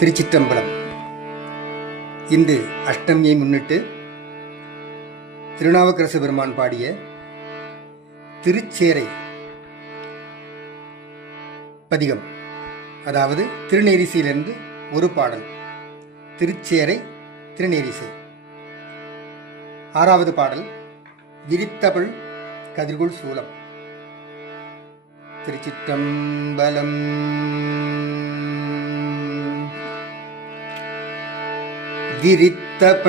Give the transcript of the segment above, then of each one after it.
திருச்சிற்றம்பலம். இன்று அஷ்டமியை முன்னிட்டு திருநாவுக்கரசு பெருமான் பாடிய திருச்சேரை பதிகம் அதாவது திருநேரிசையிலிருந்து ஒரு பாடல். திருச்சேரை திருநேரிசை ஆறாவது பாடல் விரித்தபள் கதிர்குள் சூலம். திருச்சிற்றம்பலம். விரித்த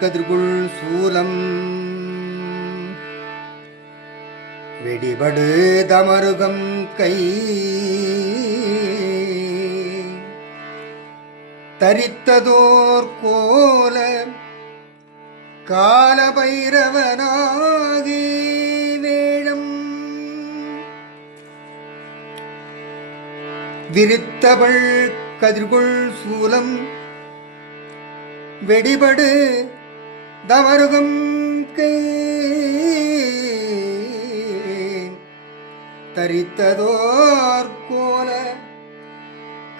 கதிர்குள் சூலம். வெடிபடு தமருகம் கை. தரித்ததோர் கோல காலபைரவனாகி வேழம் விரித்தவள் கதிர்கொள் சூலம். வெடிபடு தவருகம் தரித்ததோர் கோல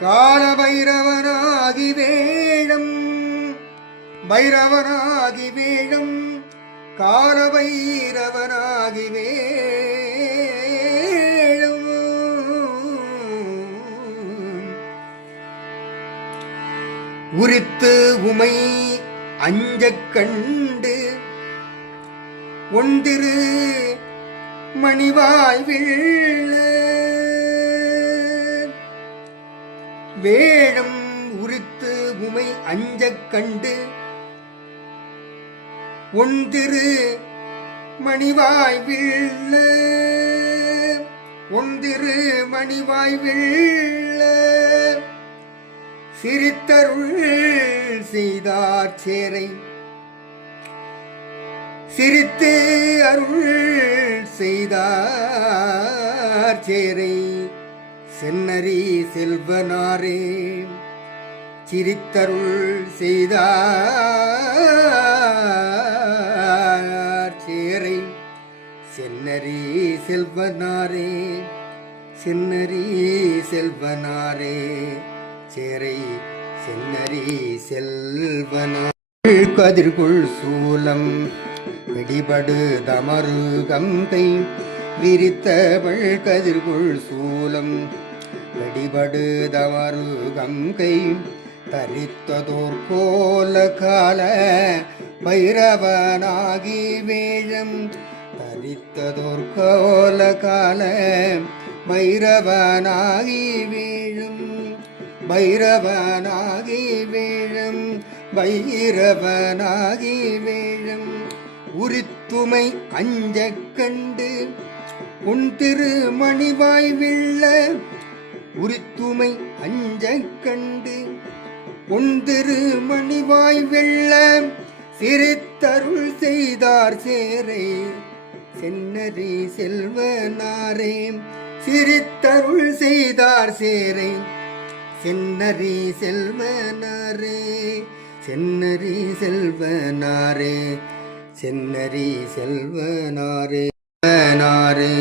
காலபைரவனாகி வேழம் பைரவனாகி வேழம் காலபைரவனாகி பைரவனாகி உரித்து உமை அஞ்சக் கண்டு ஒன்றிரு மணிவாய் வீழ வேழம் உரித்து உமை அஞ்சக் கண்டு ஒன்றிரு மணிவாய்வில் ஒன்றிரு மணிவாய் சிரித்தருள் செய்தார் சேரை. சிரித்து அருள் செய்தார் சேரை. சென்னறி செல்வனாரே சிரித்தருள் செய்தார் சேரை. சென்னறி செல்வனாரே சென்னறி செல்வனாரே. சேரை சென்னறி செல்வன. கதிர்குள் சூலம் வெடிபடு தமரு கங்கை விரித்தவள் கதிர்குள் சூலம் வெடிபடு தமரு கங்கை தரித்ததோர்கோல கால பைரவனாகி வேழம் தரித்ததோர்கோல கால பைரவனாகி வேழும் பைரவனாகி வேழம் வைரவனாகி வேழம். உரித்துமை அஞ்ச கண்டு உன் திருமணிவாய் விள்ள உரித்துமை அஞ்ச கண்டு உன் திருமணிவாய் வெள்ள சிரித்தருள் செய்தார் சேரை. சென்னரி செல்வனாரே சிரித்தருள் செய்தார் சேரை. சென்னரி செல்வனாரே சென்னரி செல்வனாரே சென்னரி செல்வனாரே நாரே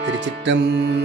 திருச்சிற்றம்பலம்